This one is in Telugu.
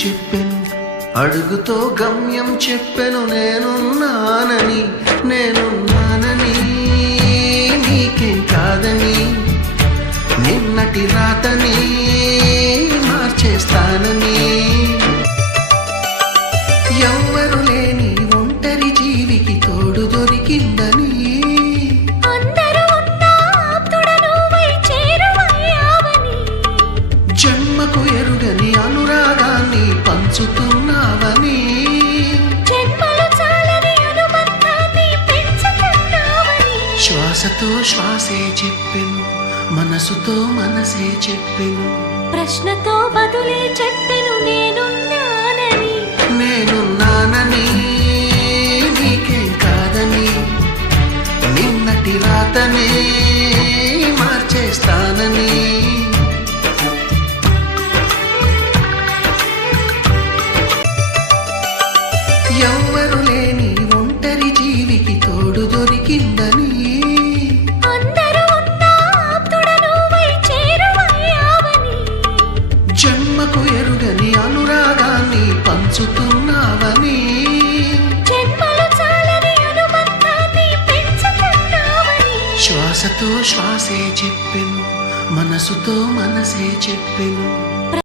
చెప్పెను, అడుగుతో గమ్యం చెప్పెను. నేనున్నానని నీకేం కాదని, నిన్నటి రాతని మార్చేస్తానని. ఎవ్వరు లేని ఒంటరి జీవికి తోడు దొరికిందని, జన్మకు ఎరుగని అనురాగాన్ని పంచుతున్నావని, శ్వాసతో శ్వాసే చెప్పెను, మనసుతో మనసే చెప్పెను. ప్రశ్నతో బదులే చెప్పెను, నేనున్నానని నీకేం కాదని, నిన్నటి రాతనే మార్చేస్తానని. ఎవ్వరు లేని ఒంటరి జీవికి తోడు దొరికిందని, జన్మకు ఎరుగని అనురాగాన్ని పంచుతున్నావని, శ్వాసతో శ్వాసే చెప్పెను, మనసుతో మనసే చెప్పెను.